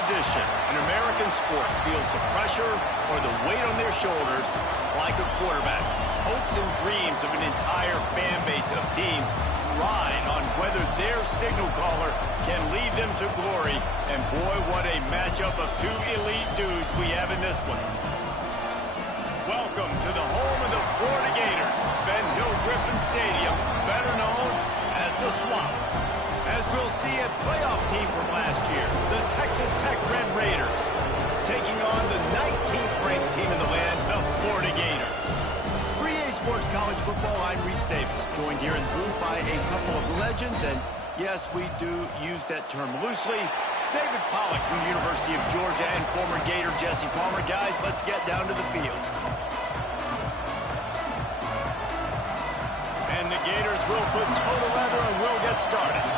position in American sports feels the pressure or the weight on their shoulders like a quarterback. Hopes and dreams of an entire fan base of teams ride on whether their signal caller can lead them to glory. And boy, what a matchup of two elite dudes we have in this one. Welcome to the home of the Florida Gators, Ben Hill Griffin Stadium, better known as the Swamp. As we'll see, a playoff team from last year, the Texas Tech Red Raiders, taking on the 19th ranked team in the land, the Florida Gators. Sports College Football, I'm Reese Davis, joined here in the booth by a couple of legends, and yes, we do use that term loosely. David Pollack from the University of Georgia and former Gator Jesse Palmer. Guys, let's get down to the field. And the Gators will put total leather and we'll get started.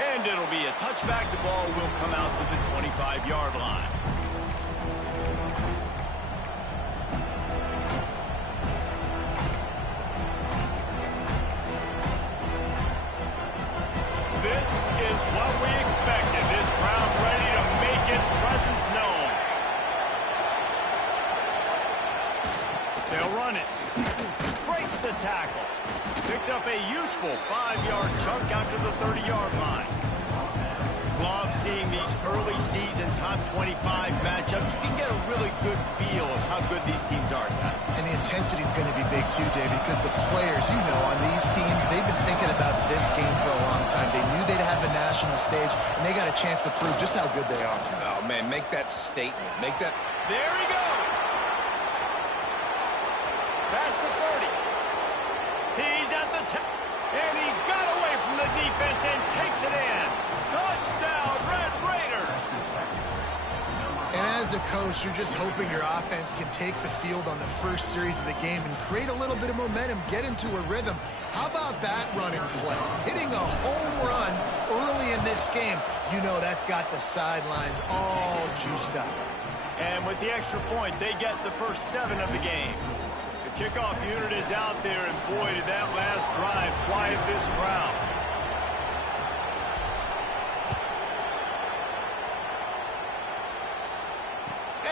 And it'll be a touchback. The ball will come out to the 25-yard line. This is what we expected. This crowd ready to make its presence known. They'll run it. Breaks the tackle. Picks up a useful 5-yard chunk out to the 30-yard line. Love seeing these early season top 25 matchups. You can get a really good feel of how good these teams are, guys. And the intensity is going to be big too, David, because the players, you know, on these teams, they've been thinking about this game for a long time. They knew they'd have a national stage, and they got a chance to prove just how good they are. Oh, man, make that statement. Make that... There he goes. Past the 30. He's at the 10. And he got away from the defense and takes it in. Touchdown, Red Raiders! And as a coach, you're just hoping your offense can take the field on the first series of the game and create a little bit of momentum, get into a rhythm. How about that running play? Hitting a home run early in this game. You know that's got the sidelines all juiced up. And with the extra point, they get the first 7 of the game. The kickoff unit is out there, and boy, did that last drive quiet this crowd.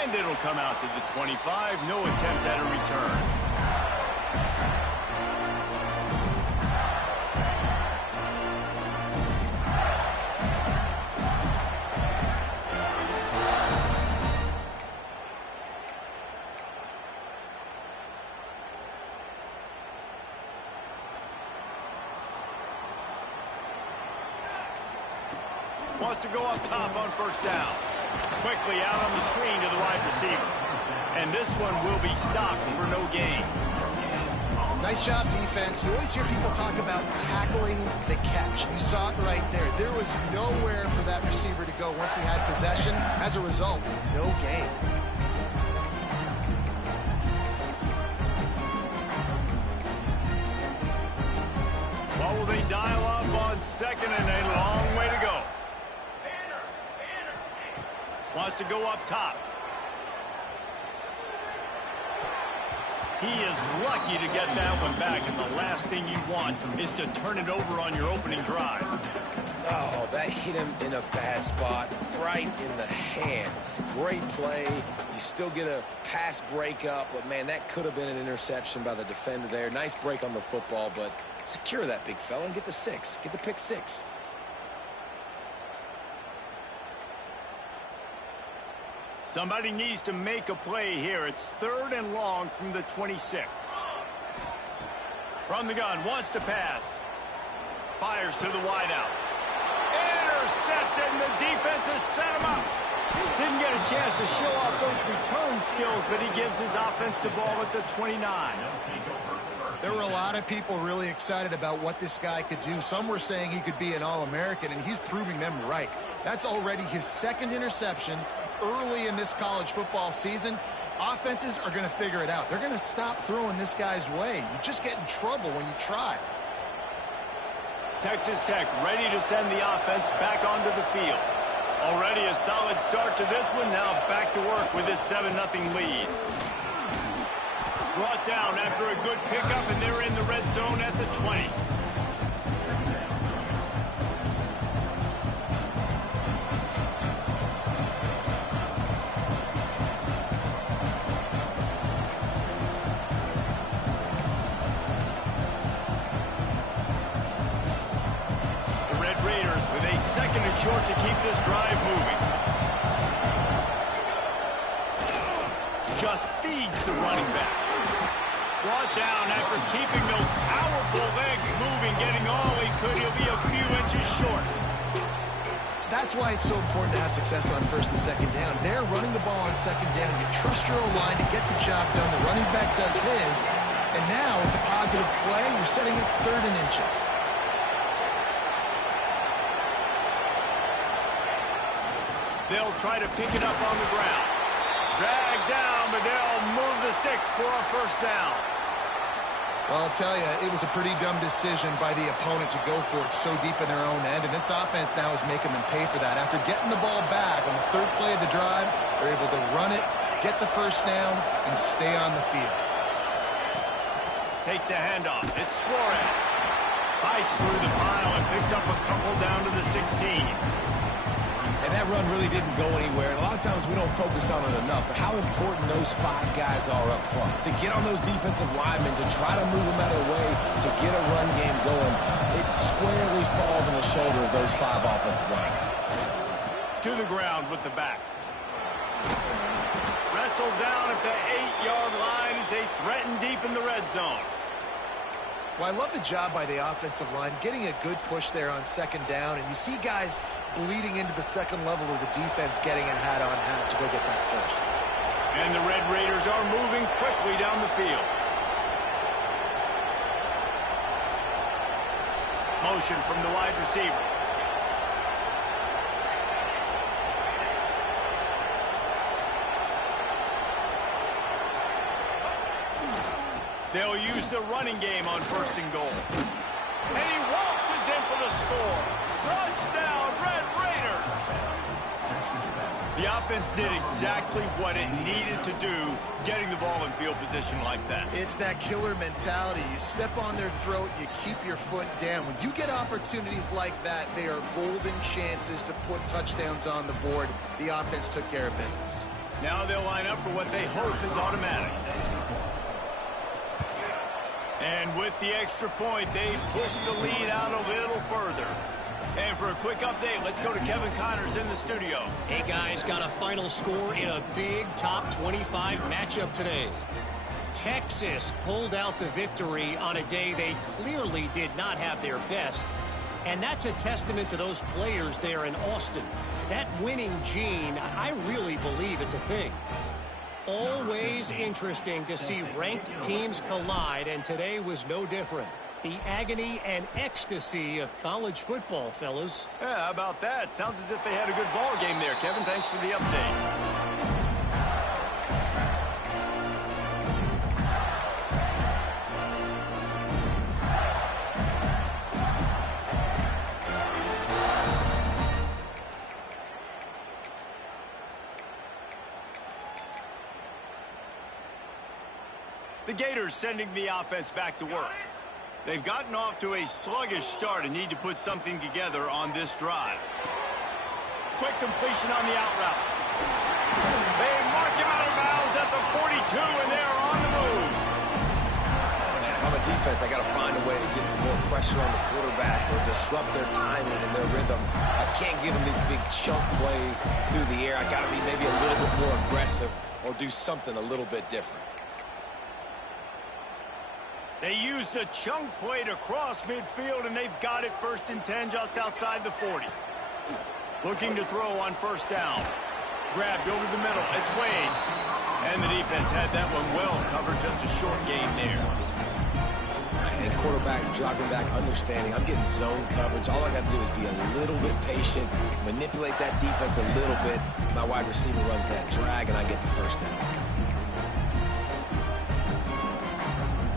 And it'll come out to the 25. No attempt at a return. Wants to go up top on first down. Quickly out on the screen to the wide receiver. And this one will be stopped for no gain. Nice job, defense. You always hear people talk about tackling the catch. You saw it right there. There was nowhere for that receiver to go once he had possession. As a result, no gain. What will they dial up on second and a long way to go? Wants to go up top. He is lucky to get that one back, and the last thing you want is to turn it over on your opening drive. Oh, that hit him in a bad spot, right in the hands. Great play. You still get a pass breakup, but, man, that could have been an interception by the defender there. Nice break on the football, but secure that big fella and get the 6. Get the pick 6. Somebody needs to make a play here. It's 3rd and long from the 26. From the gun, wants to pass. Fires to the wideout. Intercepted, and the defense has set him up. Didn't get a chance to show off those return skills, but he gives his offense the ball at the 29. There were a lot of people really excited about what this guy could do. Some were saying he could be an All-American, and he's proving them right. That's already his 2nd interception early in this college football season. Offenses are going to figure it out. They're going to stop throwing this guy's way. You just get in trouble when you try. Texas Tech ready to send the offense back onto the field. Already a solid start to this one. Now back to work with this 7-0 lead. Brought down after a good pickup, and they're in the red zone at the 20. The Red Raiders with a second and short to keep this drive moving. Just feeds the running back. Brought down after keeping those powerful legs moving, getting all he could. He'll be a few inches short. That's why it's so important to have success on first and second down. They're running the ball on second down. You trust your O-line to get the job done. The running back does his. And now, with the positive play, you're setting up 3rd and inches. They'll try to pick it up on the ground. Drag down, but they'll move the sticks for a first down. Well, I'll tell you, it was a pretty dumb decision by the opponent to go for it so deep in their own end, and this offense now is making them pay for that. After getting the ball back on the 3rd play of the drive, they're able to run it, get the first down, and stay on the field. Takes the handoff. It's Suarez. Fights through the pile and picks up a couple down to the 16. And that run really didn't go anywhere. And a lot of times we don't focus on it enough. But how important those 5 guys are up front. To get on those defensive linemen, to try to move them out of the way, to get a run game going, it squarely falls on the shoulder of those 5 offensive linemen. To the ground with the back. Wrestled down at the 8-yard line as they threaten deep in the red zone. Well, I love the job by the offensive line, getting a good push there on second down, and you see guys bleeding into the second level of the defense getting a hat-on-hat to go get that first. And the Red Raiders are moving quickly down the field. Motion from the wide receiver. They'll use the running game on 1st and goal. And he waltzes in for the score. Touchdown, Red Raiders! The offense did exactly what it needed to do, getting the ball in field position like that. It's that killer mentality. You step on their throat, you keep your foot down. When you get opportunities like that, they are golden chances to put touchdowns on the board. The offense took care of business. Now they'll line up for what they hope is automatic. And with the extra point, they push the lead out a little further. And for a quick update, let's go to Kevin Connors in the studio. Hey, guys, got a final score in a big top 25 matchup today. Texas pulled out the victory on a day they clearly did not have their best. And that's a testament to those players there in Austin. That winning gene, I really believe it's a thing. Always interesting to see ranked teams collide, and today was no different. The agony and ecstasy of college football, fellas. Yeah, how about that? Sounds as if they had a good ball game there, Kevin. Thanks for the update. The Gators sending the offense back to work. They've gotten off to a sluggish start and need to put something together on this drive. Quick completion on the out route. They mark him out of bounds at the 42, and they're on the move. Man, if I'm a defense, I got to find a way to get some more pressure on the quarterback or disrupt their timing and their rhythm. I can't give them these big chunk plays through the air. I got to be maybe a little bit more aggressive or do something a little bit different. They used a chunk play to cross midfield, and they've got it 1st and 10 just outside the 40. Looking to throw on 1st down. Grabbed over the middle. It's Wade. And the defense had that one well covered. Just a short gain there. And quarterback dropping back, understanding I'm getting zone coverage. All I got to do is be a little bit patient, manipulate that defense a little bit. My wide receiver runs that drag, and I get the 1st down.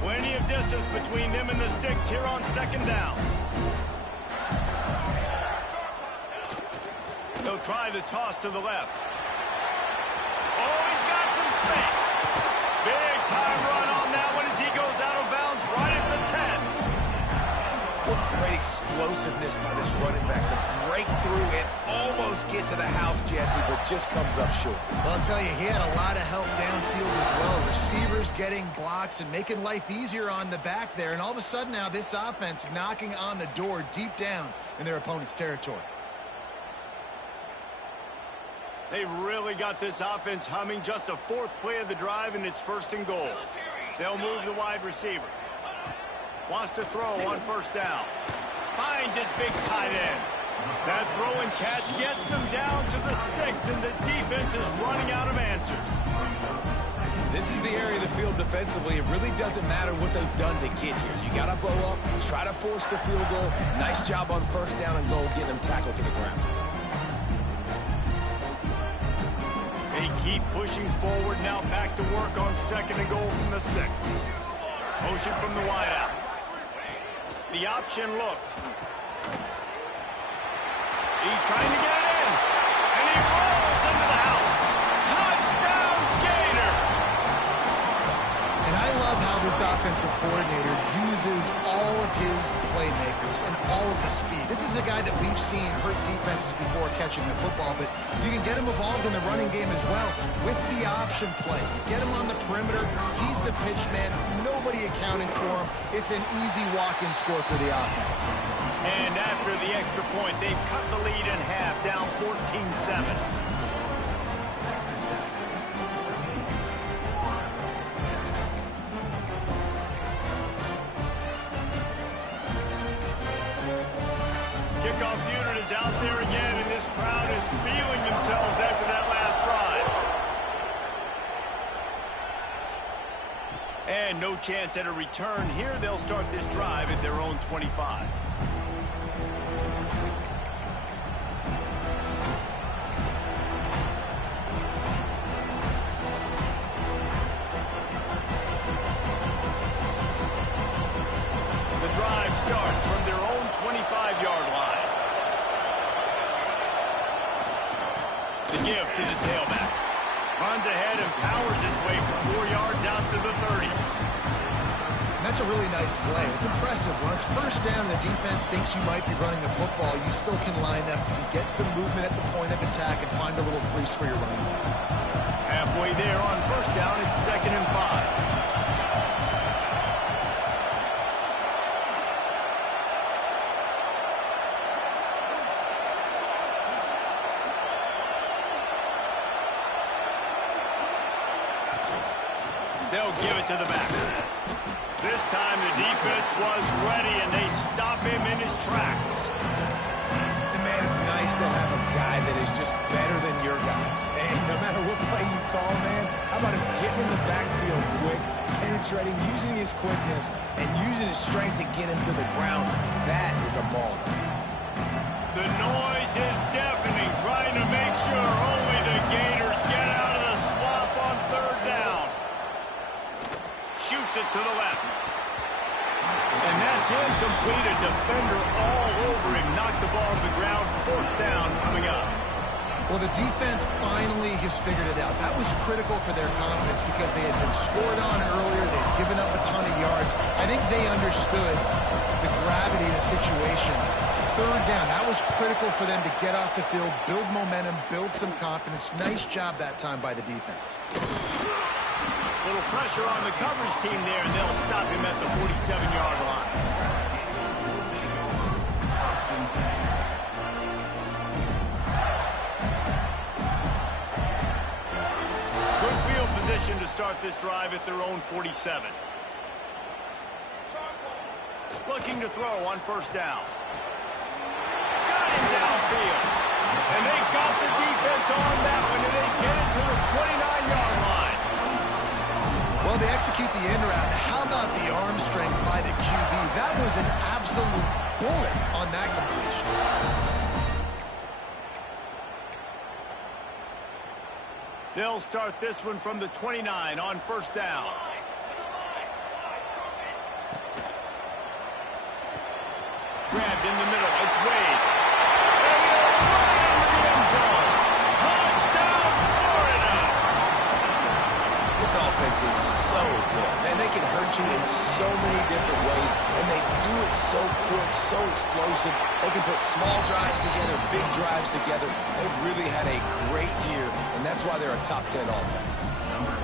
Plenty of distance between them and the sticks here on 2nd down. They'll try the toss to the left. Oh, he's got some space. Big time run on that explosiveness by this running back to break through and almost get to the house, Jesse, but just comes up short. Well, I'll tell you, he had a lot of help downfield as well. Receivers getting blocks and making life easier on the back there. And all of a sudden now, this offense knocking on the door deep down in their opponent's territory. They've really got this offense humming. Just the fourth play of the drive, and it's 1st and goal. They'll move the wide receiver. Wants to throw on 1st down. Finds his big tight end. That throw and catch gets them down to the 6, and the defense is running out of answers. This is the area of the field defensively. It really doesn't matter what they've done to get here. You got to bow up, try to force the field goal. Nice job on 1st down and goal, getting them tackled to the ground. They keep pushing forward, now back to work on 2nd and goal from the 6. Motion from the wideout. The option look. He's trying to get it in, and he rolls into the house. Touchdown, Gator! And I love how this offensive coordinator uses all of his playmakers and all of the speed. This is a guy that we've seen hurt defenses before catching the football, but you can get him involved in the running game as well with the option play. You get him on the perimeter. He's the pitch man. Nobody accounting for him. It's an easy walk-in score for the offense. And after the extra point, they've cut the lead in half, down 14-7. Kickoff unit is out there again, and this crowd is feeling themselves after that last drive. And no chance at a return here. They'll start this drive at their own 25. The drive starts from their own 25-yard line. The give to the tailback. Runs ahead and powers his way for 4 yards out to the 30. And that's a really nice play. It's impressive. Once 1st down and the defense thinks you might be running the football, you still can line up, you can get some movement at the point of attack and find a little crease for your running back. Halfway there on 1st down, it's 2nd and 5. They'll give it to the back. This time the defense was ready, and they stop him in his tracks. And man, it's nice to have a guy that is just better than your guys. And no matter what play you call, man, how about him getting in the backfield quick, penetrating, using his quickness, and using his strength to get him to the ground. That is a ball. The noise is deafening, trying to make sure only the Gators get out of the swamp on 3rd down. Shoots it to the left. And that's incomplete. A defender all over him. Knocked the ball to the ground. 4th down coming up. Well, the defense finally has figured it out. That was critical for their confidence because they had been scored on earlier. They'd given up a ton of yards. I think they understood the gravity of the situation. 3rd down, that was critical for them to get off the field, build momentum, build some confidence. Nice job that time by the defense. Little pressure on the coverage team there, and they'll stop him at the 47-yard line. Good field position to start this drive at their own 47. Looking to throw on 1st down. Got him downfield. And they got the defense on that one, and they get it to the 29-yard line. Well, they execute the in route. How about the arm strength by the QB? That was an absolute bullet on that completion. They'll start this one from the 29 on 1st down. Grabbed in the middle. It's Wade. And he'll run into the end zone. Touchdown, Florida! This offense is so good. Man, they can hurt you in so many different ways, and they do it so quick, so explosive. They can put small drives together, big drives together. They've really had a great year, and that's why they're a top 10 offense.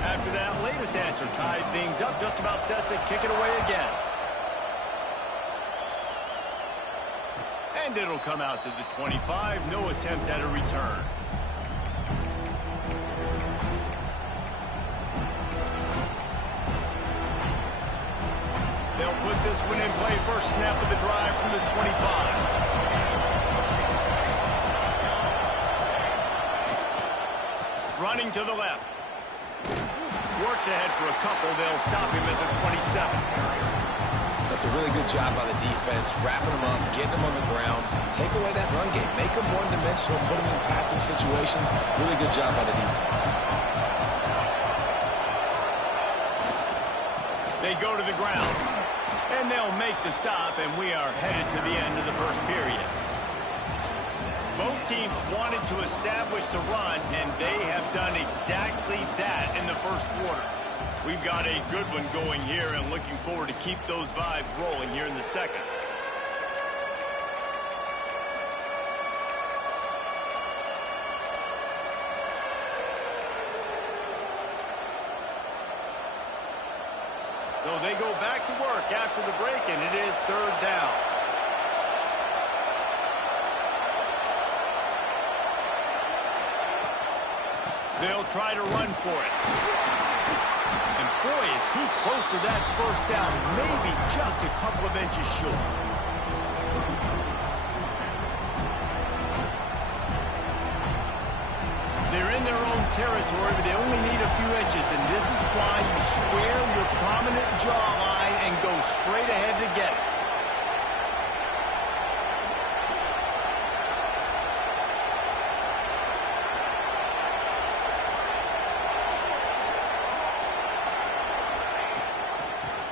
After that latest answer tied things up, just about set to kick it away again. And it'll come out to the 25. No attempt at a return. They'll put this one in play. First snap of the drive from the 25. Running to the left. Works ahead for a couple. They'll stop him at the 27. That's a really good job by the defense, wrapping them up, getting them on the ground, take away that run game, make them one-dimensional, put them in passing situations. Really good job by the defense. They go to the ground, and they'll make the stop, and we are headed to the end of the first period. Both teams wanted to establish the run, and they have done exactly that in the first quarter. We've got a good one going here and looking forward to keep those vibes rolling here in the second. So they go back to work after the break, and it is third down. They'll try to run for it. And boy, is he close to that first down, maybe just a couple of inches short. They're in their own territory, but they only need a few inches, and this is why you square your prominent jawline and go straight ahead to get it.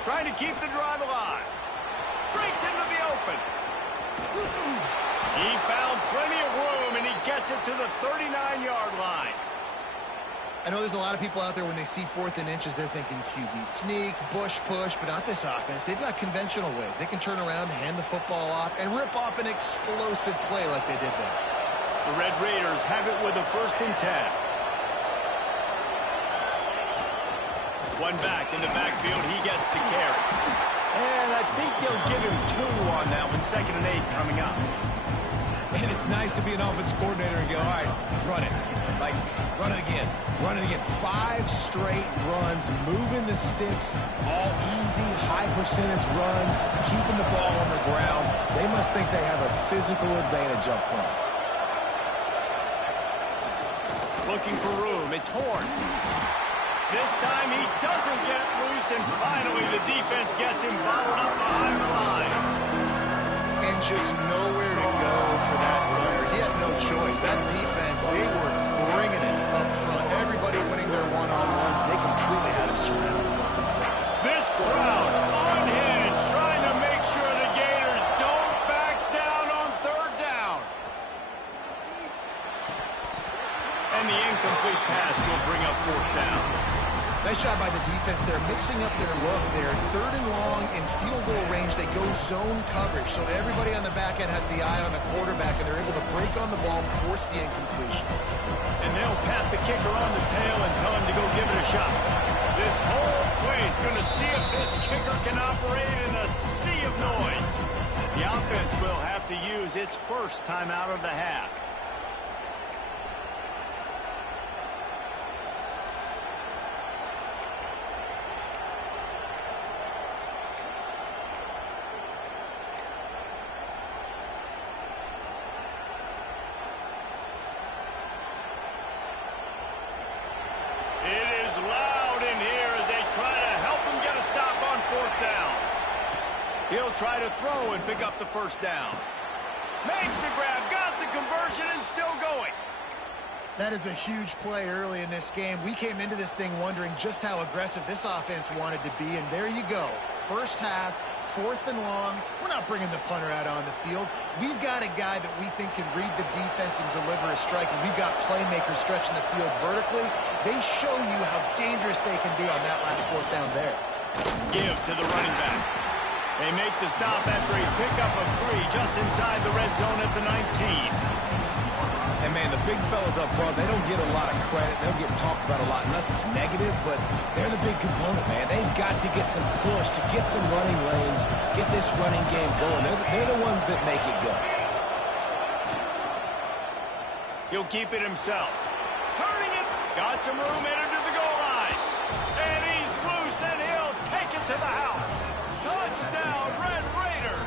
Trying to keep the drive alive. Breaks into the open. He found plenty of room, and he gets it to the 39-yard line. I know there's a lot of people out there when they see 4th and inches, they're thinking QB sneak, bush push, but not this offense. They've got conventional ways. They can turn around, hand the football off, and rip off an explosive play like they did there. The Red Raiders have it with a 1st and 10. One back in the backfield. He gets the carry. And I think they'll give him 2 on that one. 2nd and 8 coming up. And it's nice to be an offense coordinator and go, all right, run it. Like, run it again. Run it again. 5 straight runs, moving the sticks, all easy, high percentage runs, keeping the ball on the ground. They must think they have a physical advantage up front. Looking for room. It's Horn. This time he doesn't get loose, and finally the defense gets him balled up behind the line. And just nowhere to go for that runner. He had no choice. That defense, they were bringing it up front. Everybody winning their one-on-ones. They completely had him surrounded. This crowd unhinged, trying to make sure the Gators don't back down on 3rd down. And the incomplete pass will bring up 4th down. Nice job by the defense. They're mixing up their look. They're 3rd and long in field goal range. They go zone coverage. So everybody on the back end has the eye on the quarterback, and they're able to break on the ball, force the incompletion. And they'll pat the kicker on the tail and tell him to go give it a shot. This whole place going to see if this kicker can operate in a sea of noise. The offense will have to use its first timeout of the half. Loud in here as they try to help him get a stop on 4th down. He'll try to throw and pick up the 1st down. Makes the grab, got the conversion, and still going. That is a huge play early in this game. We came into this thing wondering just how aggressive this offense wanted to be, and there you go. First half, 4th and long. We're not bringing the punter out on the field. We've got a guy that we think can read the defense and deliver a strike, and we've got playmakers stretching the field vertically. They show you how dangerous they can be on that last 4th down there. Give to the running back. They make the stop after a pickup of 3 just inside the red zone at the 19. And, man, the big fellas up front, they don't get a lot of credit. They don't get talked about a lot unless it's negative, but they're the big component, man. They've got to get some push, to get some running lanes, get this running game going. They're the ones that make it go. He'll keep it himself. Turning it. Got some room headed to the goal line. And he's loose, and he'll take it to the house. Touchdown, Red Raiders.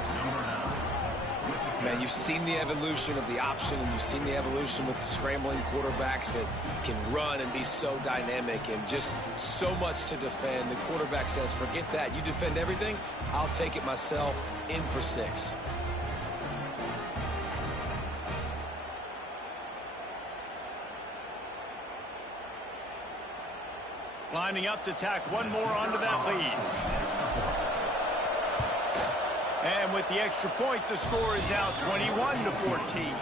Man, you've seen the evolution of the option, and you've seen the evolution with the scrambling quarterbacks that can run and be so dynamic and just so much to defend. The quarterback says, forget that. You defend everything, I'll take it myself. In for 6. Lining up to tack one more onto that lead. And with the extra point, the score is now 21-14.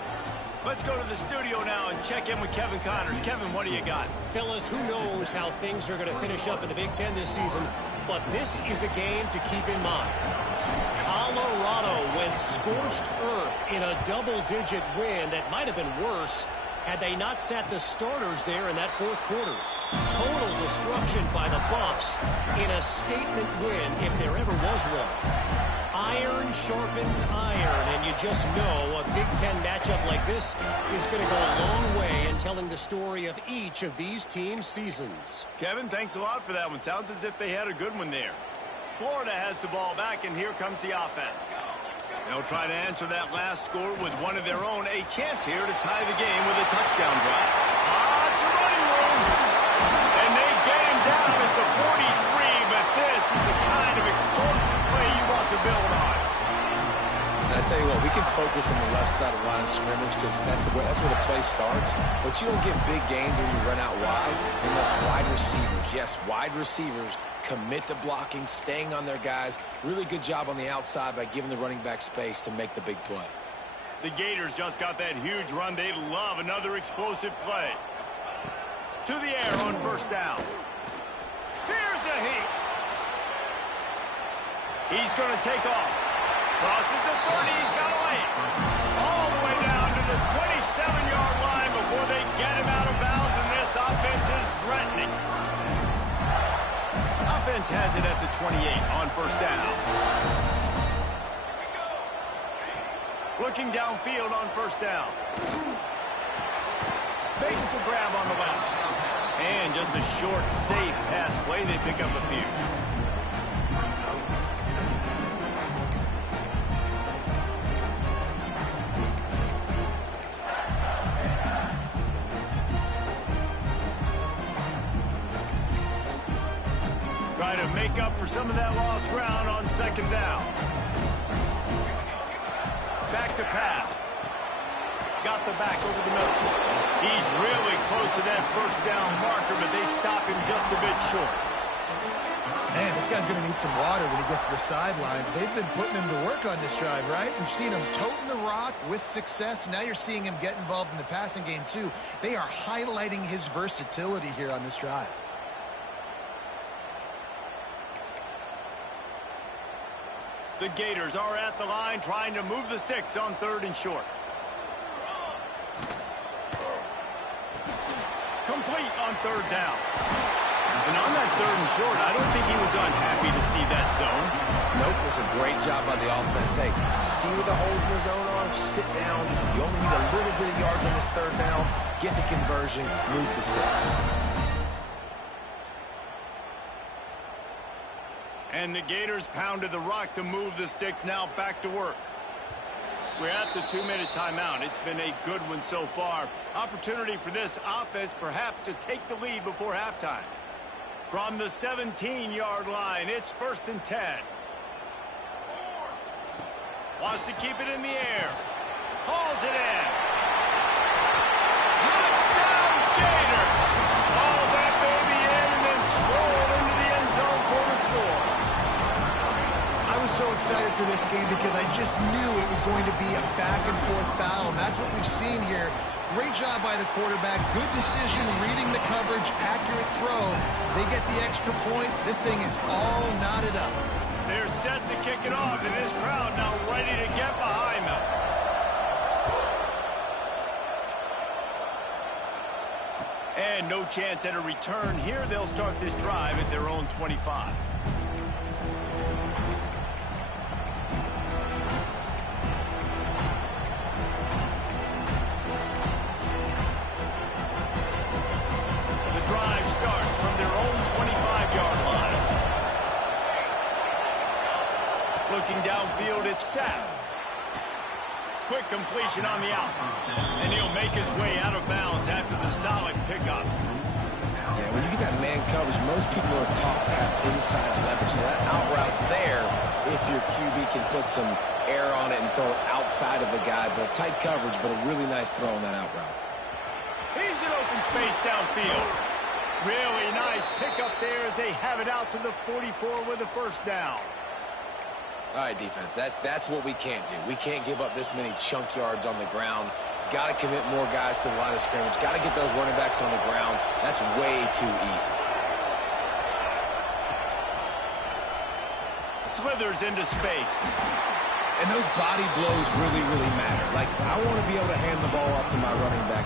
Let's go to the studio now and check in with Kevin Connors. Kevin, what do you got? Fellas, who knows how things are going to finish up in the Big Ten this season, but this is a game to keep in mind. Colorado went scorched earth in a double-digit win that might have been worse had they not sat the starters there in that 4th quarter. Total destruction by the Buffs in a statement win if there ever was one. Iron sharpens iron, and you just know a Big Ten matchup like this is going to go a long way in telling the story of each of these teams' seasons. Kevin, thanks a lot for that one. Sounds as if they had a good one there. Florida has the ball back, and here comes the offense. They'll try to answer that last score with one of their own. A chance here to tie the game with a touchdown drive. It's a running room. And they get him down at the 43, but this is the kind of explosive play you want to build on. And I tell you what, we can focus on the left side of the line of scrimmage because that's where the play starts. But you don't get big gains when you run out wide unless wide receivers, yes, wide receivers, commit to blocking, staying on their guys. Really good job on the outside by giving the running back space to make the big play. The Gators just got that huge run. They love another explosive play. To the air on 1st down. Here's a heat. He's going to take off. Crosses the 30. He's got to lay it. All the way down to the 27-yard line before they get him out of bounds, and this offense is threatening. Offense has it at the 28 on 1st down. Looking downfield on 1st down. Fakes the grab on the left. And just a short, safe pass play. They pick up a few. Try to make up for some of that lost ground on 2nd down. Back to pass. Got the back over the middle. He's really close to that 1st down marker, but they stop him just a bit short. Man, this guy's going to need some water when he gets to the sidelines. They've been putting him to work on this drive, right? We've seen him toting the rock with success. Now you're seeing him get involved in the passing game, too. They are highlighting his versatility here on this drive. The Gators are at the line trying to move the sticks on 3rd and short. Complete on 3rd down. And on that 3rd and short, I don't think he was unhappy to see that zone. Nope, it's a great job by the offense. Hey, see where the holes in the zone are? Sit down. You only need a little bit of yards on this 3rd down. Get the conversion, move the sticks. And the Gators pounded the rock to move the sticks. Now back to work. We're at the 2-minute timeout. It's been a good one so far. Opportunity for this offense perhaps to take the lead before halftime. From the 17-yard line, it's 1st and 10. Wants to keep it in the air. Hauls it in. Touchdown, so excited for this game because I just knew it was going to be a back-and-forth battle, and that's what we've seen here. Great job by the quarterback. Good decision, reading the coverage, accurate throw. They get the extra point. This thing is all knotted up. They're set to kick it off, and this crowd now ready to get behind them. And no chance at a return here. They'll start this drive at their own 25. The drive starts from their own 25-yard line. Looking downfield, it's Sapp. Quick completion on the out. And he'll make his way out of bounds after the solid pickup. Yeah, when you get that man coverage, most people are taught to have inside leverage. So that out route's there if your QB can put some air on it and throw it outside of the guy. But tight coverage, but a really nice throw on that out route. He's in open space downfield. Really nice pickup there as they have it out to the 44 with a first down. All right, defense, that's what we can't do. We can't give up this many chunk yards on the ground. Got to commit more guys to the line of scrimmage. Got to get those running backs on the ground. That's way too easy. Slithers into space. And those body blows really, really matter. Like, I want to be able to hand the ball off to my running back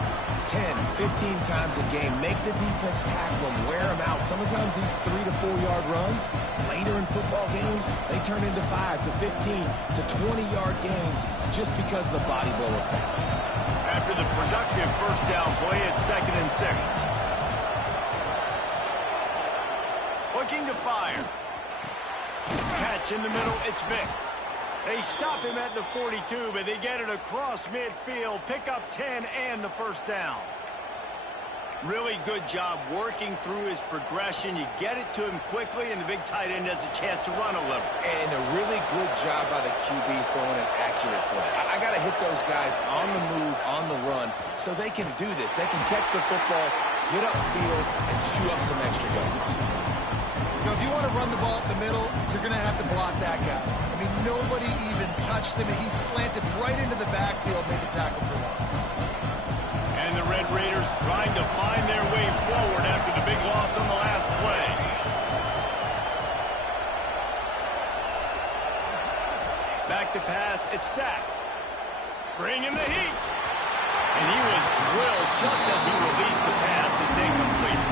10, 15 times a game. Make the defense tackle them, wear them out. Sometimes these 3 to 4 yard runs, later in football games, they turn into 5 to 15 to 20-yard gains just because of the body blow effect. After the productive first down play, it's 2nd and 6. Looking to fire. Catch in the middle, it's Vick. They stop him at the 42, but they get it across midfield. Pick up 10 and the first down. Really good job working through his progression. You get it to him quickly, and the big tight end has a chance to run a little. And a really good job by the QB throwing an accurate throw. I got to hit those guys on the move, on the run, so they can do this. They can catch the football, get upfield, and chew up some extra yards. You know, if you want to run the ball up the middle, you're going to have to block that guy. I mean, nobody even touched him, and he slanted right into the backfield, made the tackle for loss. And the Red Raiders trying to find their way forward after the big loss on the last play. Back to pass, it's Sapp. Bring in the heat. And he was drilled just as he released the pass. It's incomplete.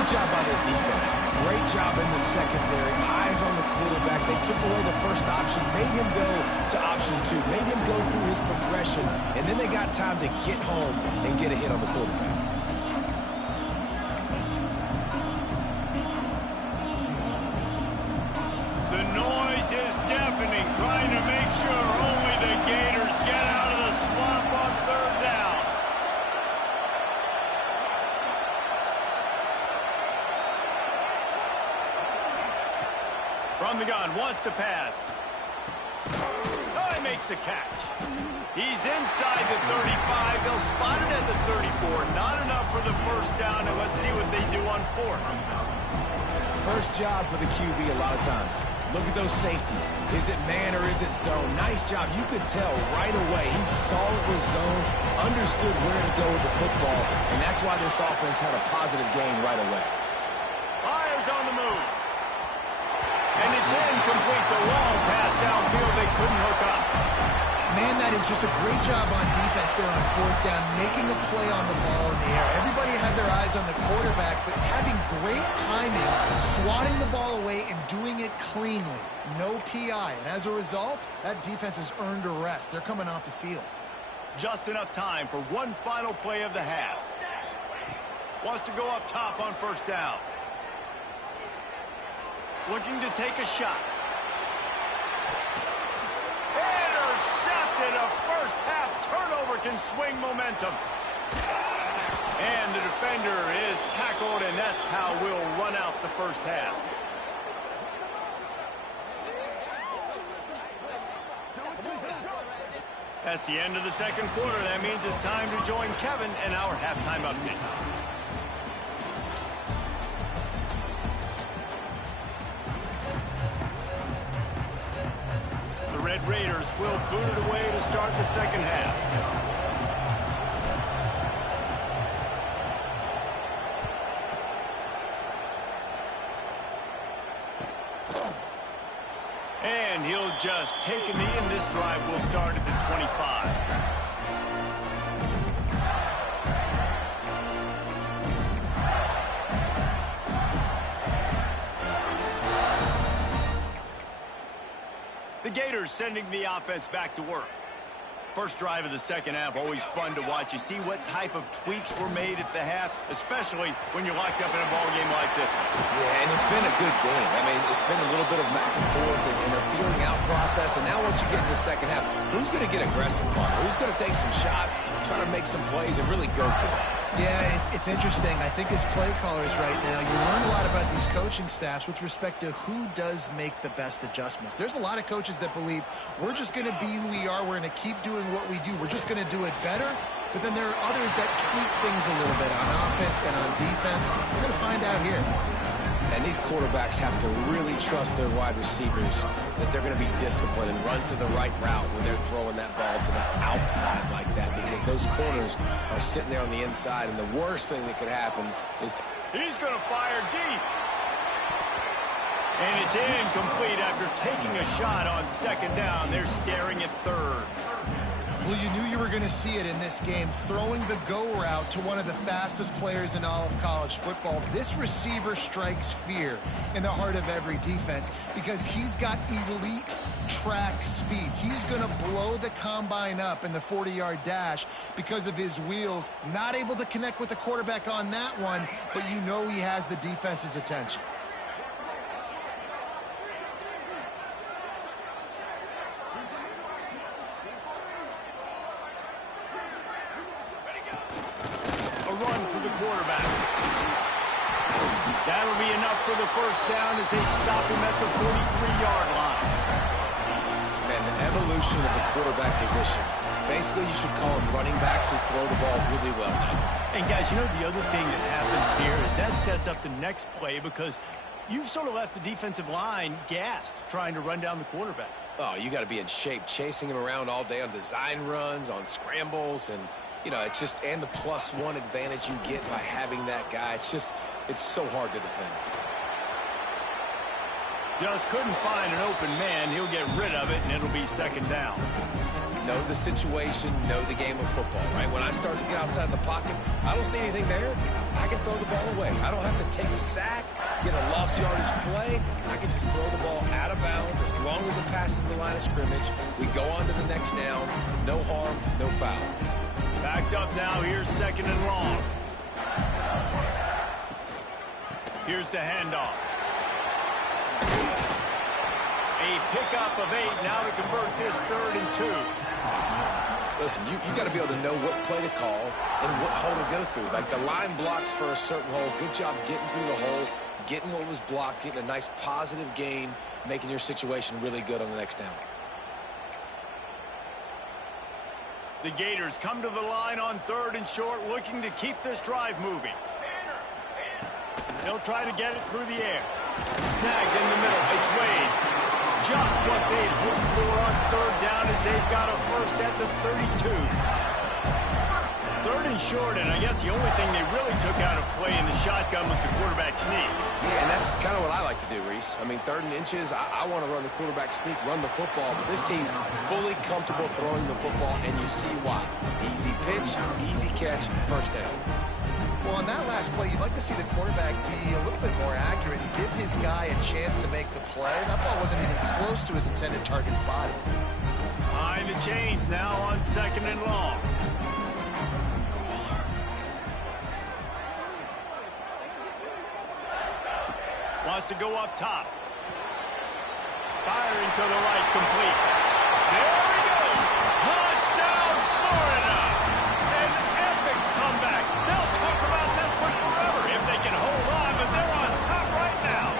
Good job by this defense. Great job in the secondary. Eyes on the quarterback. They took away the first option, made him go to option 2, made him go through his progression, and then they got time to get home and get a hit on the quarterback. The noise is deafening, trying to make sure only the Gators get out of the swamp on 3rd down. From the gun, wants to pass. Oh, he makes the catch. He's inside the 35. They'll spot it at the 34. Not enough for the first down, and let's see what they do on 4th. First job for the QB a lot of times. Look at those safeties. Is it man or is it zone? Nice job. You could tell right away. He saw it was zone, understood where to go with the football, and that's why this offense had a positive gain right away. Lions on the move. And it's incomplete. The long pass downfield. They couldn't hook up. Man, that is just a great job on defense there on 4th down, making a play on the ball in the air. Everybody had their eyes on the quarterback, but having great timing, swatting the ball away and doing it cleanly. No PI. And as a result, that defense has earned a rest. They're coming off the field. Just enough time for one final play of the half. Wants to go up top on 1st down. Looking to take a shot. Intercepted. A first half turnover can swing momentum. And the defender is tackled, and that's how we'll run out the first half. That's the end of the 2nd quarter. That means it's time to join Kevin and our halftime update. Raiders will boot it away to start the second half. And he'll just take a knee, and this drive will start at the 25. The Gators sending the offense back to work. First drive of the second half, always fun to watch. You see what type of tweaks were made at the half, especially when you're locked up in a ball game like this one. Yeah, and it's been a good game. I mean, it's been a little bit of back and forth and a feeling out process. And now once you get in the second half, who's going to get aggressive, Parker? Who's going to take some shots, try to make some plays, and really go for it? Yeah, it's interesting. I think as play callers right now, you learn a lot about these coaching staffs with respect to who does make the best adjustments. There's a lot of coaches that believe we're just going to be who we are. We're going to keep doing what we do. We're just going to do it better. But then there are others that tweak things a little bit on offense and on defense. We're going to find out here. And these quarterbacks have to really trust their wide receivers that they're going to be disciplined and run to the right route when they're throwing that ball to the outside like that, because those corners are sitting there on the inside, and the worst thing that could happen is... He's going to fire deep. And it's incomplete after taking a shot on second down. They're staring at third. Well, you knew you were going to see it in this game, throwing the go route to one of the fastest players in all of college football. This receiver strikes fear in the heart of every defense because he's got elite track speed. He's going to blow the combine up in the 40-yard dash because of his wheels. Not able to connect with the quarterback on that one, but you know he has the defense's attention. Quarterback. That'll be enough for the first down as they stop him at the 43-yard line. Man, the evolution of the quarterback position. Basically, you should call them running backs who throw the ball really well now. And guys, you know the other thing that happens here is that sets up the next play because you've sort of left the defensive line gassed trying to run down the quarterback. Oh, you got to be in shape, chasing him around all day on design runs, on scrambles, and you know, it's just, and the +1 advantage you get by having that guy. It's just, it's so hard to defend. Just couldn't find an open man. He'll get rid of it, and it'll be second down. Know the situation, know the game of football, right? When I start to get outside the pocket, I don't see anything there. I can throw the ball away. I don't have to take a sack, get a lost yardage play. I can just throw the ball out of bounds as long as it passes the line of scrimmage. We go on to the next down. No harm, no foul. Backed up now. Here's second and long. Here's the handoff. A pickup of 8 now to convert this 3rd and 2. Listen, you got to be able to know what play to call and what hole to go through. Like the line blocks for a certain hole. Good job getting through the hole, getting what was blocked, getting a nice positive gain, making your situation really good on the next down. The Gators come to the line on 3rd and short, looking to keep this drive moving. They'll try to get it through the air. Snagged in the middle. It's Wade. Just what they'd hoped for on 3rd down as they've got a first at the 32. 3rd and short, and I guess the only thing they really took out of play in the shotgun was the quarterback sneak. Yeah, and that's kind of what I like to do, Reese. I mean, 3rd and inches, I want to run the quarterback sneak, run the football, but this team fully comfortable throwing the football, and you see why. Easy pitch, easy catch, first down. Well, on that last play, you'd like to see the quarterback be a little bit more accurate and give his guy a chance to make the play. That ball wasn't even close to his intended target's body. Behind the chains now on 2nd and long. Wants to go up top. Firing to the right, complete. There we go. Touchdown, Florida. An epic comeback. They'll talk about this one forever if they can hold on, but they're on top right now.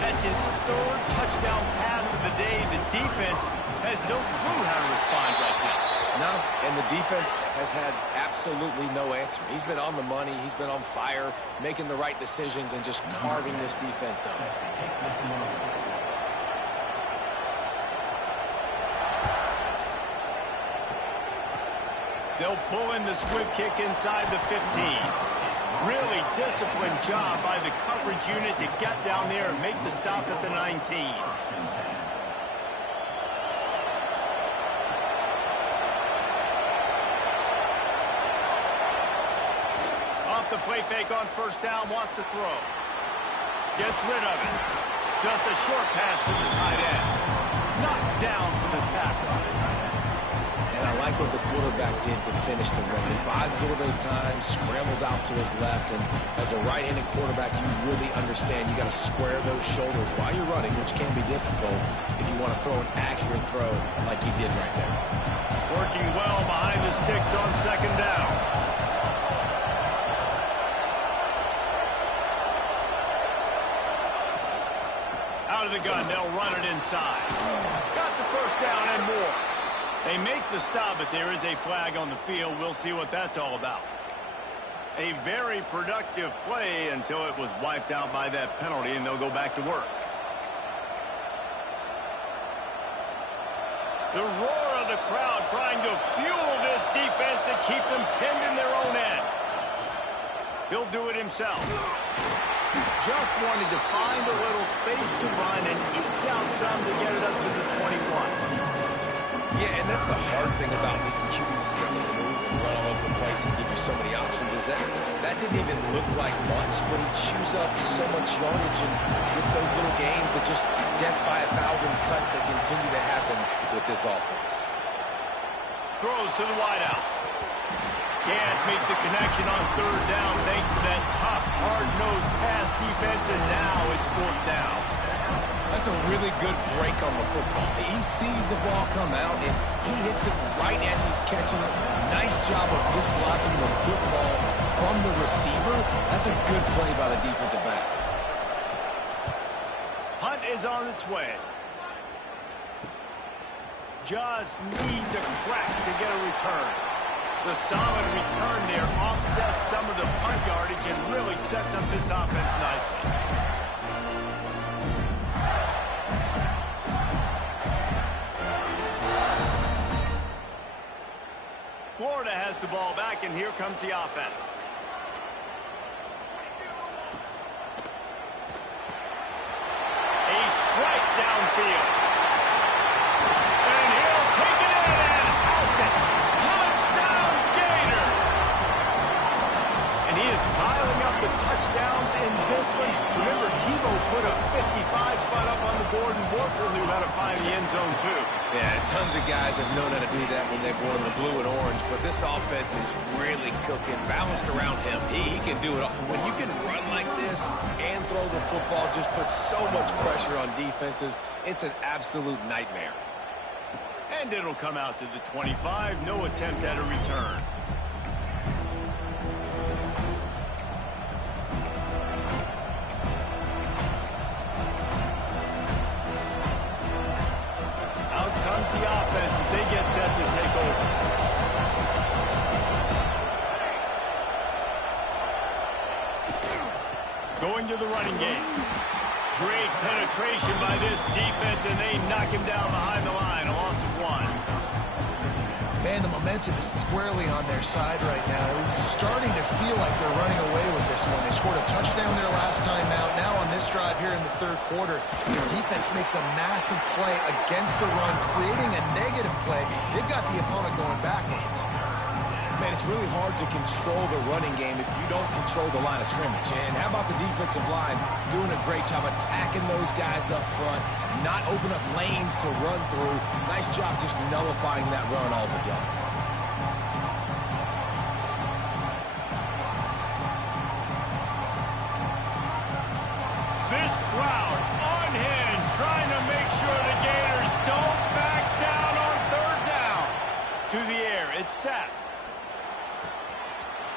That's his 3rd touchdown pass of the day. The defense has no clue how to respond right now. No, and the defense has had absolutely no answer. He's been on the money. He's been on fire, making the right decisions and just carving this defense up. They'll pull in the squib kick inside the 15. Really disciplined job by the coverage unit to get down there and make the stop at the 19. Off the play fake on first down, wants to throw. Gets rid of it. Just a short pass to the tight end. Knocked down for the tackle. And I like what the quarterback did to finish the run. He buys a little bit of time, scrambles out to his left, and as a right-handed quarterback, you really understand you got to square those shoulders while you're running, which can be difficult if you want to throw an accurate throw like he did right there. Working well behind the sticks on second down. Out of the gun, they'll run it inside. Got the first down and more. They make the stop, but there is a flag on the field. We'll see what that's all about. A very productive play until it was wiped out by that penalty, and they'll go back to work. The roar of the crowd trying to fuel this defense to keep them pinned in their own end. He'll do it himself. Just wanted to find a little space to run and ekes out some to get it up to the 21. Yeah, and that's the hard thing about these QBs that can move and run all over the place and give you so many options is that didn't even look like much, but he chews up so much yardage and gets those little gains that just death by 1,000 cuts that continue to happen with this offense. Throws to the wideout. Can't make the connection on third down thanks to that tough, hard-nosed pass defense, and now it's fourth down. That's a really good break on the football. He sees the ball come out, and he hits it right as he's catching it. Nice job of dislodging the football from the receiver. That's a good play by the defensive back. Punt is on its way. Just needs a crack to get a return. The solid return there offsets some of the punt yardage and really sets up this offense nicely. Florida has the ball back, and here comes the offense. A strike downfield. And he'll take it in and house it. Touchdown, Gator! And he is piling up the touchdowns in this one. Remember, Tebow put a 55 spot up on the board, and Warford knew how to find the end zone, too. Yeah, tons of guys have known how to do that when they've worn the blue and orange, but this offense is really cooking, balanced around him. He can do it all. When you can run like this and throw the football, just put so much pressure on defenses, it's an absolute nightmare. And it'll come out to the 25. No attempt at a return. Out comes the offense as they get set to take over. Going to the running game. Great penetration by this defense, and they knock him down behind the line. A loss of 1. Man, the momentum is squarely on their side right now. It's starting to feel like they're running away with this one. They scored a touchdown their last time out. Now on this drive here in the third quarter, the defense makes a massive play against the run, creating a negative play. They've got the opponent going backwards. Man, it's really hard to control the running game if you don't control the line of scrimmage. And how about the defensive line doing a great job attacking those guys up front, not open up lanes to run through. Nice job just nullifying that run altogether. This crowd unhinged, trying to make sure the Gators don't back down on third down. To the air, it's set.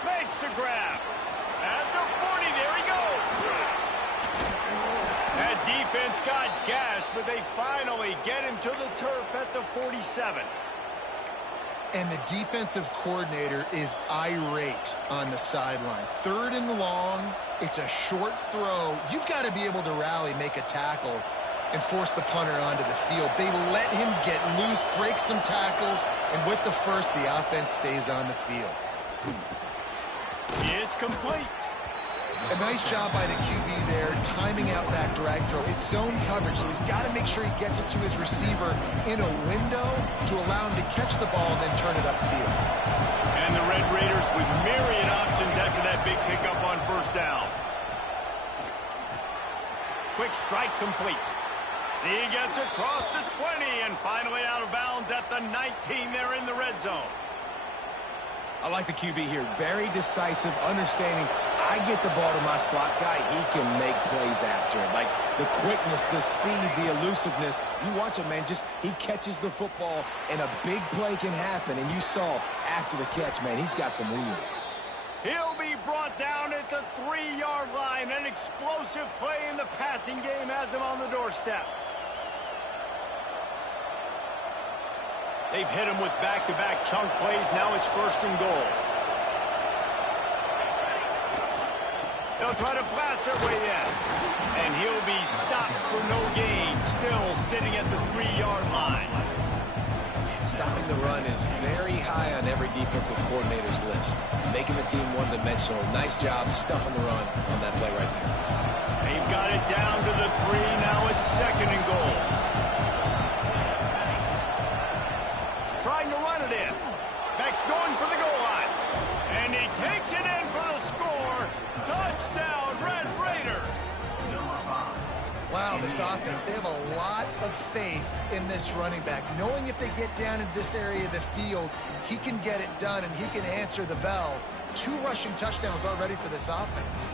Makes the grab. At the 40, there he goes. That defense got gashed, but they finally get him to the turf at the 47. And the defensive coordinator is irate on the sideline. Third and long, it's a short throw. You've got to be able to rally, make a tackle. and force the punter onto the field. They let him get loose, break some tackles, and with the first, the offense stays on the field. It's complete. A nice job by the QB there, timing out that drag throw. It's zone coverage, so he's got to make sure he gets it to his receiver in a window to allow him to catch the ball and then turn it upfield. And the Red Raiders with myriad options after that big pickup on first down. Quick strike complete. He gets across the 20 and finally out of bounds at the 19 there in the red zone. I like the QB here. Very decisive, understanding. I get the ball to my slot guy, he can make plays after it. Like the quickness, the speed, the elusiveness. You watch it, man. Just he catches the football, and a big play can happen. And you saw after the catch, man, he's got some wheels. He'll be brought down at the 3-yard line. An explosive play in the passing game has him on the doorstep. They've hit him with back-to-back chunk plays. Now it's 1st and goal. They'll try to blast their way in. And he'll be stopped for no gain. Still sitting at the 3-yard line. Stopping the run is very high on every defensive coordinator's list. Making the team one-dimensional. Nice job stuffing the run on that play right there. They've got it down to the 3. Now it's 2nd and goal. Trying to run it in. Beck's going for the goal line. And he takes it in for the score. Touchdown, Red Raiders. Wow, this offense, they have a lot of faith in this running back. Knowing if they get down in this area of the field, he can get it done and he can answer the bell. 2 rushing touchdowns already for this offense.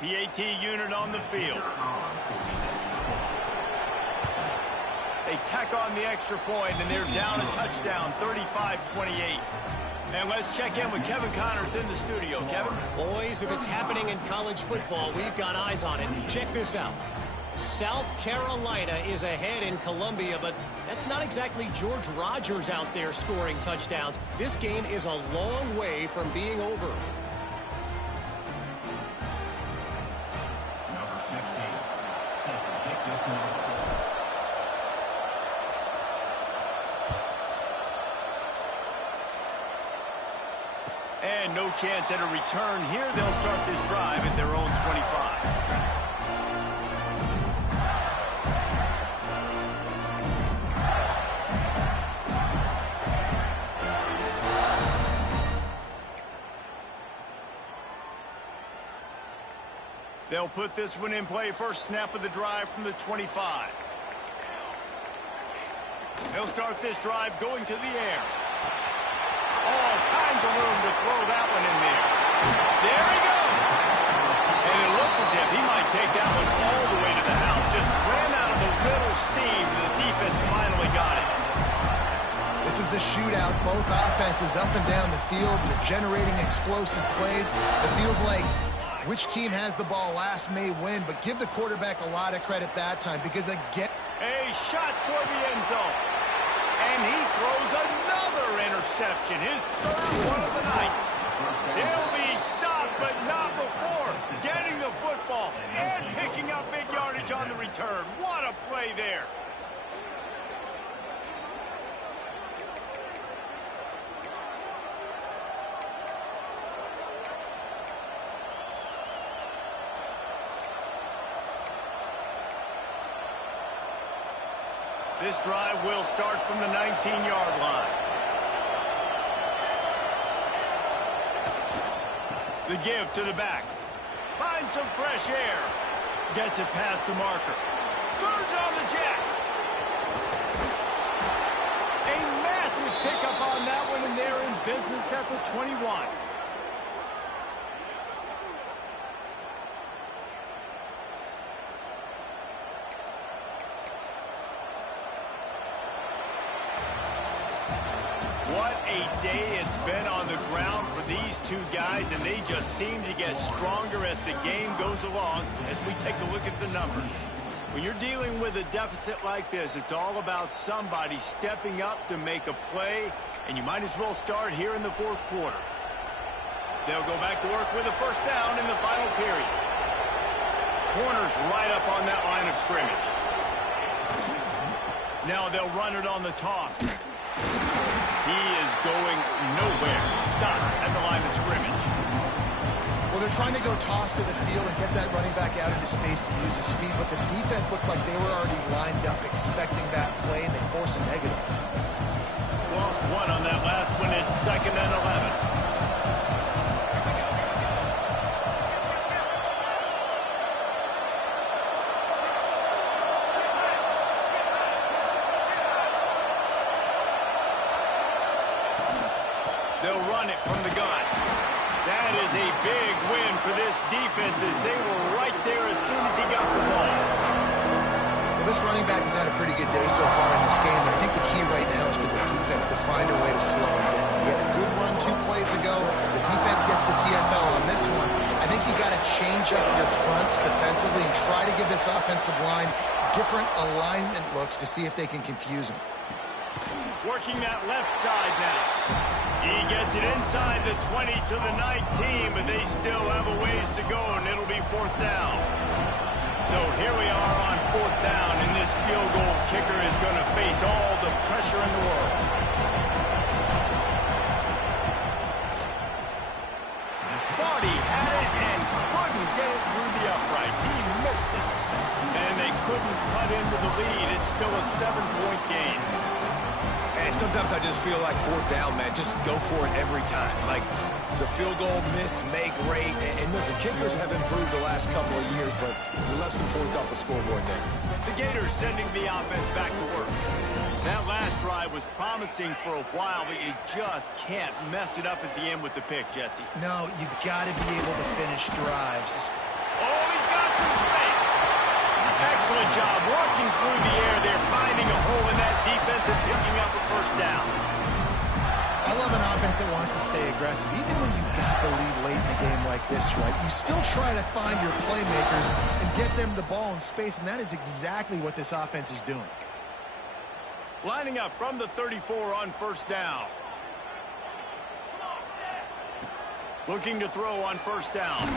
PAT unit on the field. They tack on the extra point, and they're down a touchdown, 35-28. And let's check in with Kevin Connors in the studio. Kevin? Boys, if it's happening in college football, we've got eyes on it. Check this out. South Carolina is ahead in Columbia, but that's not exactly George Rogers out there scoring touchdowns. This game is a long way from being over. And no chance at a return here. They'll start this drive at their own 25. They'll put this one in play. First snap of the drive from the 25. They'll start this drive going to the air. All kinds of room to throw that one in there. There he goes. And it looked as if he might take that one all the way to the house. Just ran out of a little steam, and the defense finally got it. This is a shootout. Both offenses up and down the field. They're generating explosive plays. It feels like which team has the ball last may win, but give the quarterback a lot of credit that time because, again, A shot toward the end zone. And he throws another interception, his 3rd one of the night. He'll be stopped, but not before getting the football and picking up big yardage on the return. What a play there. This drive will start from the 19-yard line. The give to the back. Finds some fresh air. Gets it past the marker. Turns on the Jets. A massive pickup on that one, and they're in business at the 21. What a day it's been on the ground for these two guys, and they just seem to get stronger as the game goes along as we take a look at the numbers. When you're dealing with a deficit like this, it's all about somebody stepping up to make a play, and you might as well start here in the fourth quarter. They'll go back to work with a first down in the final period. Corner's right up on that line of scrimmage. Now they'll run it on the toss. He is going nowhere. Stop at the line of scrimmage. Well, they're trying to go toss to the field and get that running back out into space to use his speed, but the defense looked like they were already lined up expecting that play, and they force a negative. Lost one on that last one. It's 2nd and 11. They'll run it from the gun. That is a big win for this defense as they were right there as soon as he got the ball. Well, this running back has had a pretty good day so far in this game. I think the key right now is for the defense to find a way to slow him down. He had a good run 2 plays ago. The defense gets the TFL on this one. I think you got to change up your fronts defensively and try to give this offensive line different alignment looks to see if they can confuse him. Working that left side now. He gets it inside the 20 to the 19, but they still have a ways to go, and it'll be 4th down. So here we are on 4th down, and this field goal kicker is going to face all the pressure in the world. Thought he had it and couldn't get it through the uprights. He missed it. And they couldn't cut into the lead. It's still a 7-point game. And sometimes I just feel like 4th down, man. Just go for it every time. Like the field goal, miss, make, rate. And listen, kickers have improved the last couple of years, but we left some points off the scoreboard there. The Gators sending the offense back to work. That last drive was promising for a while, but you just can't mess it up at the end with the pick, Jesse. No, you got to be able to finish drives. Oh, he's got some space. Excellent job working through the air there, finding a hole in that defense and picking up a first down. I love an offense that wants to stay aggressive. Even when you've got the lead late in the game like this, right, you still try to find your playmakers and get them the ball in space, and that is exactly what this offense is doing. Lining up from the 34 on first down. Looking to throw on first down.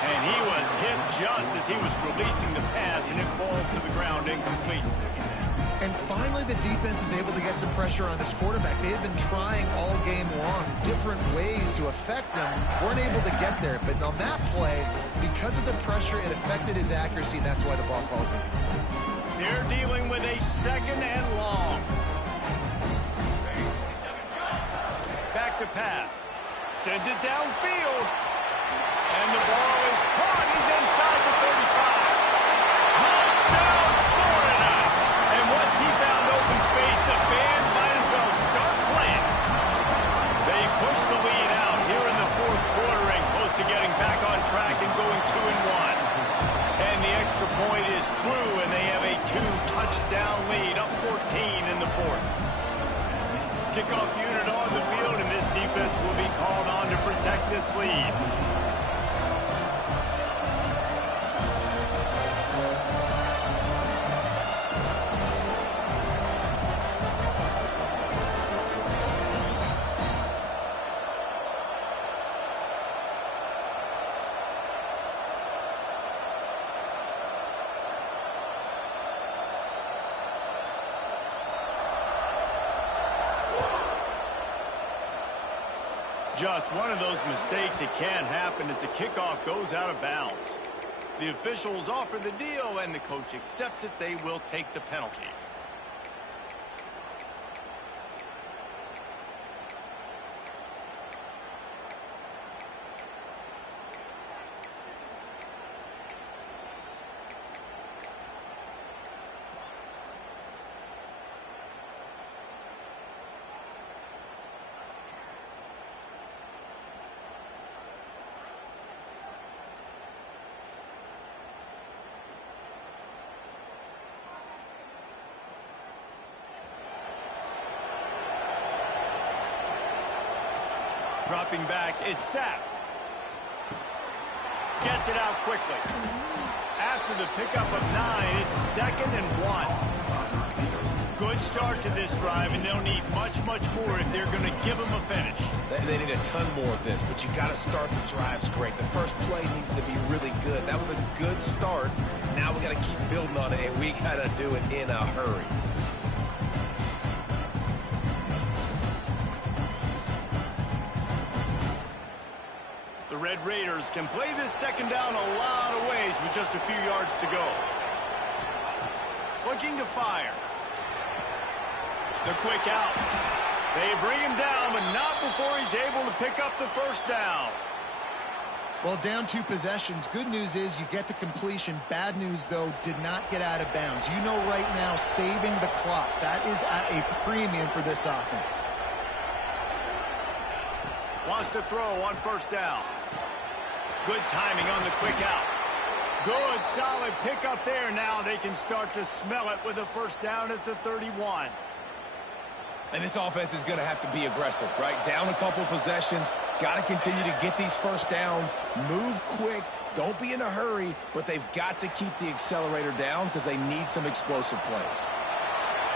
And he was hit just as he was releasing the pass, and it falls to the ground incomplete. And finally, the defense is able to get some pressure on this quarterback. They have been trying all game long different ways to affect him. Weren't able to get there, but on that play, because of the pressure, it affected his accuracy, and that's why the ball falls in. They're dealing with a 2nd and long. Back to pass. Sends it downfield. And the ball is caught. He's inside the 35. Touchdown, Florida. And once he found open space, the band might as well start playing. They push the lead out here in the 4th quarter and close to getting back on track and going 2-1. And the extra point is true, and they have a 2-touchdown lead, up 14 in the 4th. Kickoff unit on the field, and this defense will be called on to protect this lead. Just one of those mistakes that can happen as the kickoff goes out of bounds. The officials offer the deal, and the coach accepts it. They will take the penalty. Dropping back, it's Sapp. Gets it out quickly. After the pickup of 9, it's 2nd and 1. Good start to this drive, and they'll need much more if they're going to give them a finish. They need a ton more of this, but you got to start the drives great. The first play needs to be really good. That was a good start. Now we got to keep building on it, and we got to do it in a hurry. The Red Raiders can play this second down a lot of ways with just a few yards to go. Looking to fire. The quick out. They bring him down, but not before he's able to pick up the first down. Well, down 2 possessions. Good news is you get the completion. Bad news, though, did not get out of bounds. You know right now, saving the clock. That is at a premium for this offense. Wants to throw on first down. Good timing on the quick out. Good, solid pickup there. Now they can start to smell it with a first down at the 31. And this offense is going to have to be aggressive, right? Down a couple possessions. Got to continue to get these first downs. Move quick. Don't be in a hurry, but they've got to keep the accelerator down because they need some explosive plays.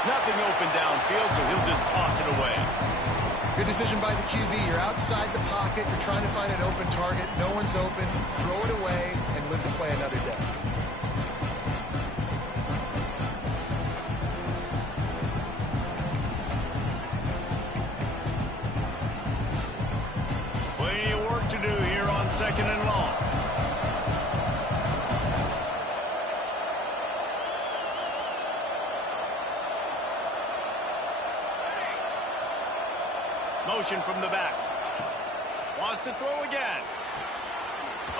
Nothing open downfield, so he'll just toss it away. Good decision by the QB. You're outside the pocket. You're trying to find an open target. No one's open. Throw it away and live to play another day. Plenty of work to do here on 2nd and long. Motion from the back. Wants to throw again.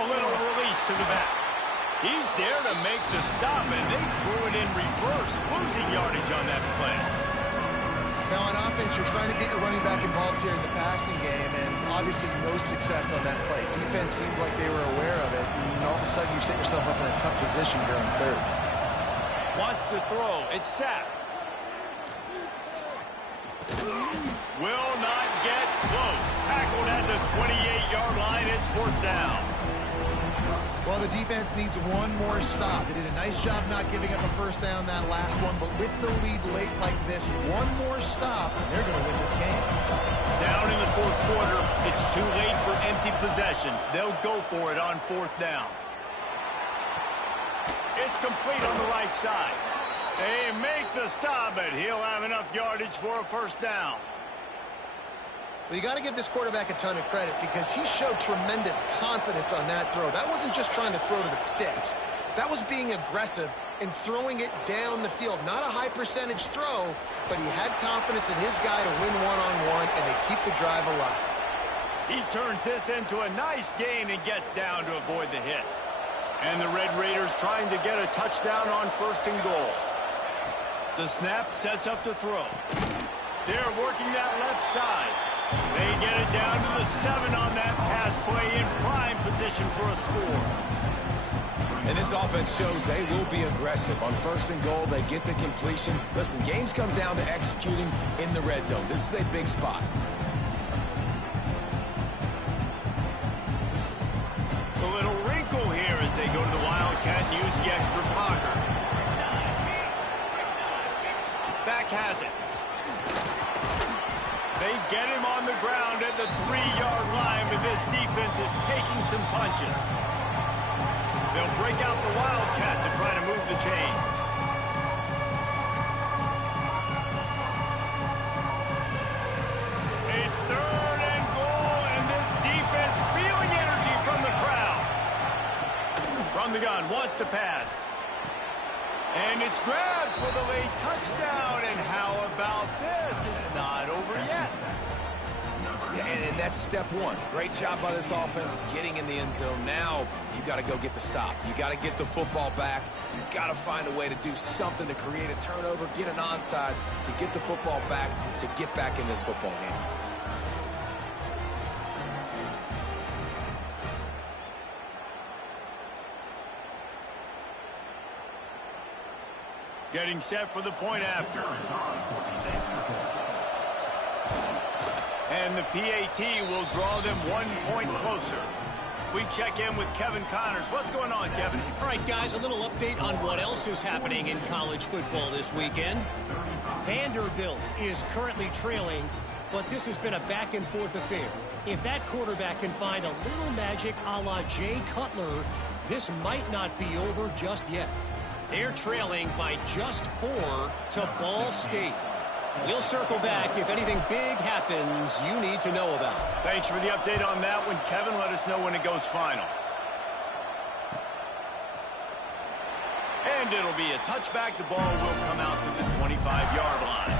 A little release to the back. He's there to make the stop, and they threw it in reverse, losing yardage on that play. Now, on offense, you're trying to get your running back involved here in the passing game, and obviously no success on that play. Defense seemed like they were aware of it, and all of a sudden you set yourself up in a tough position here on 3rd. Wants to throw. It's sacked. Will not get close. Tackled at the 28-yard line. It's 4th down. Well, the defense needs one more stop. They did a nice job not giving up a first down that last one, but with the lead late like this, one more stop, and they're going to win this game. Down in the 4th quarter, it's too late for empty possessions. They'll go for it on 4th down. It's complete on the right side. They make the stop, but he'll have enough yardage for a first down. Well, you got to give this quarterback a ton of credit because he showed tremendous confidence on that throw. That wasn't just trying to throw to the sticks. That was being aggressive and throwing it down the field. Not a high percentage throw, but he had confidence in his guy to win one-on-one, and they keep the drive alive. He turns this into a nice gain and gets down to avoid the hit. And the Red Raiders trying to get a touchdown on 1st and goal. The snap sets up to throw. They're working that left side. They get it down to the 7 on that pass play in prime position for a score. And this offense shows they will be aggressive. On 1st and goal, they get the completion. Listen, games come down to executing in the red zone. This is a big spot. A little wrinkle here as they go to the Wildcat and use the extra blocker. Back has it. They get him on the ground at the 3-yard line, but this defense is taking some punches. They'll break out the Wildcat to try to move the chains. A 3rd and goal, and this defense feeling energy from the crowd. From the gun, wants to pass. And it's grabbed for the late touchdown. And how about this? It's not over yet. Yeah, and that's step 1. Great job by this offense getting in the end zone. Now you got to go get the stop. You got to get the football back. You got to find a way to do something to create a turnover, get an onside, to get the football back, to get back in this football game. Getting set for the point after. And the PAT will draw them 1 point closer. We check in with Kevin Connors. What's going on, Kevin? All right, guys, a little update on what else is happening in college football this weekend. Vanderbilt is currently trailing, but this has been a back-and-forth affair. If that quarterback can find a little magic a la Jay Cutler, this might not be over just yet. They're trailing by just 4 to Ball State. We'll circle back if anything big happens you need to know about. Thanks for the update on that one, Kevin. Let us know when it goes final. And it'll be a touchback. The ball will come out to the 25-yard line.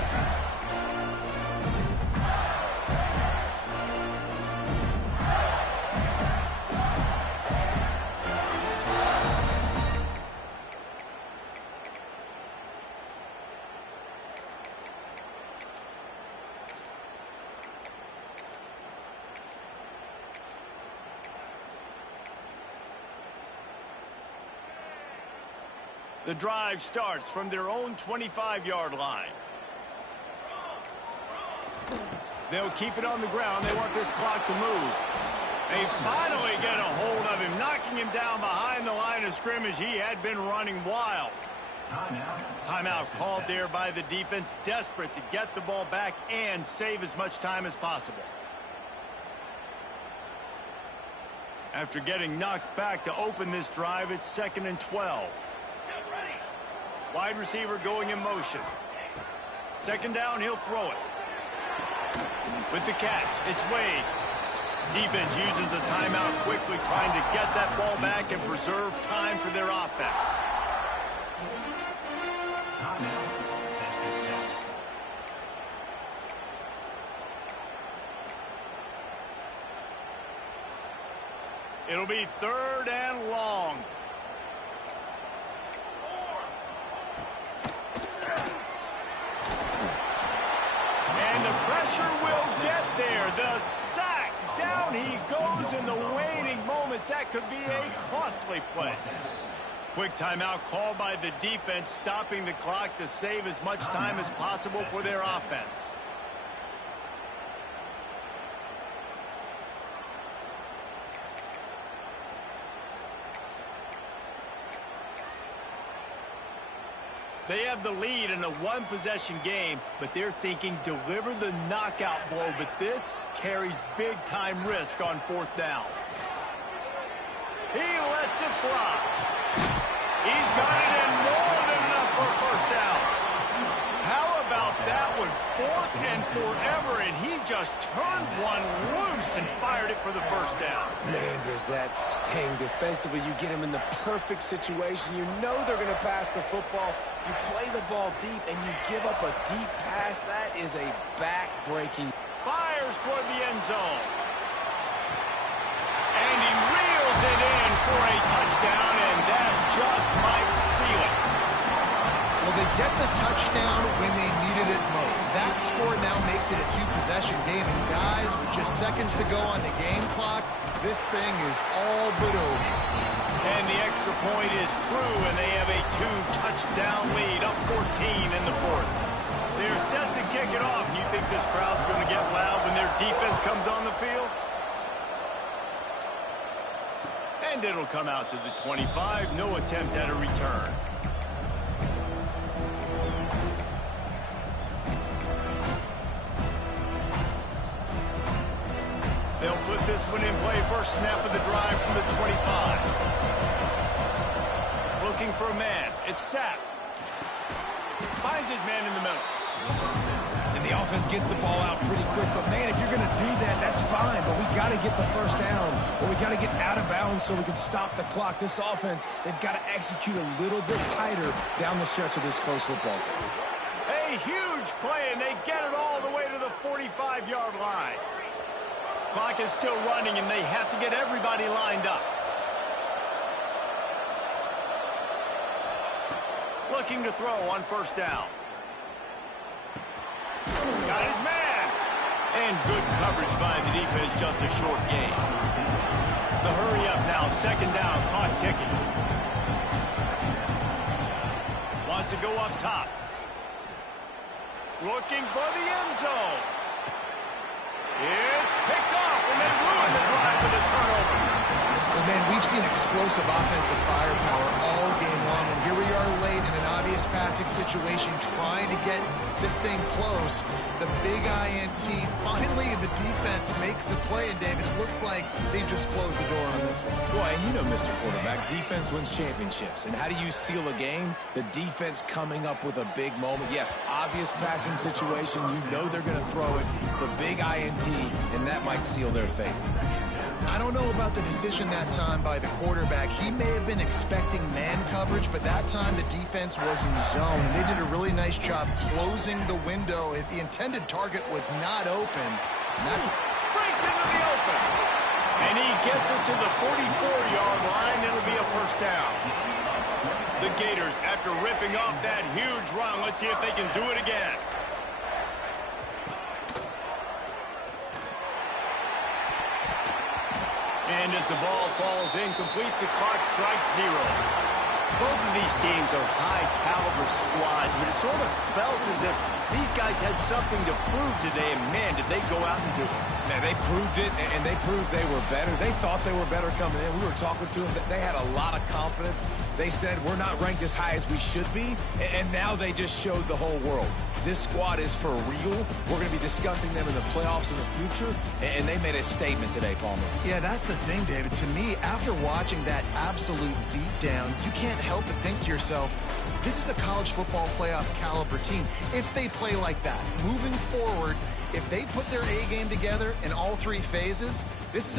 The drive starts from their own 25-yard line. They'll keep it on the ground. They want this clock to move. They finally get a hold of him, knocking him down behind the line of scrimmage. He had been running wild. Timeout called there by the defense, desperate to get the ball back and save as much time as possible. After getting knocked back to open this drive, it's 2nd and 12. Wide receiver going in motion. 2nd down, he'll throw it. With the catch, it's Wade. Defense uses a timeout quickly, trying to get that ball back and preserve time for their offense. It'll be 3rd and long. And the pressure will get there. The sack. Down he goes in the waiting moments. That could be a costly play. Quick timeout called by the defense, stopping the clock to save as much time as possible for their offense. They have the lead in a one-possession game, but they're thinking deliver the knockout blow, but this carries big-time risk on 4th down. He lets it fly. He's got it in more than enough for a 1st down. How about that one? 4th and forever, and he just turned one loose and fired it for the 1st down. Man, does that sting. Defensively, you get him in the perfect situation. You know they're going to pass the football. You play the ball deep, and you give up a deep pass. That is a back-breaking. Fires toward the end zone. And he reels it in for a touchdown, and that just might seal it. Well, they get the touchdown when they needed it most. That score now makes it a 2-possession game. And guys, with just seconds to go on the game clock, this thing is all but over. And the extra point is true, and they have a 2-touchdown lead, up 14 in the 4th. They're set to kick it off. You think this crowd's going to get loud when their defense comes on the field? And it'll come out to the 25. No attempt at a return. They'll put this one in play. First snap of the drive from the 25. Looking for a man. It's Sapp. Finds his man in the middle. And the offense gets the ball out pretty quick. But, man, if you're going to do that, that's fine. But we got to get the 1st down. Or we got to get out of bounds so we can stop the clock. This offense, they've got to execute a little bit tighter down the stretch of this close football game. A huge play, and they get it all the way to the 45-yard line. Clock is still running, and they have to get everybody lined up. Looking to throw on 1st down. Got his man. And good coverage by the defense, just a short gain. The hurry up now, 2nd down, clock ticking. Wants to go up top. Looking for the end zone. It's picked off, and they ruin the drive with a turnover. explosive offensive firepower all game long, and here we are late in an obvious passing situation trying to get this thing close. The big INT, finally the defense makes a play, and David, it looks like they just closed the door on this one. Boy, and you know, Mr. Quarterback, defense wins championships. And how do you seal a game? The defense coming up with a big moment. Yes, obvious passing situation. You know they're going to throw it. The big INT, and that might seal their fate. I don't know about the decision that time by the quarterback. He may have been expecting man coverage, but that time the defense was in zone, and they did a really nice job closing the window. The intended target was not open, and that's breaks into the open. And he gets it to the 44-yard line. It'll be a first down. The Gators, after ripping off that huge run, let's see if they can do it again. And as the ball falls incomplete, the clock strikes 0. Both of these teams are high-caliber squads, but it sort of felt as if these guys had something to prove today, and man, did they go out and do it. Man, they proved it, and they proved they were better. They thought they were better coming in. We were talking to them. They had a lot of confidence. They said, we're not ranked as high as we should be, and now they just showed the whole world. This squad is for real. We're going to be discussing them in the playoffs in the future, and they made a statement today, Palmer. Yeah, that's the thing, David. To me, after watching that absolute beatdown, you can't help but think to yourself, this is a college football playoff caliber team. If they play like that, moving forward, if they put their A game together in all three phases, this is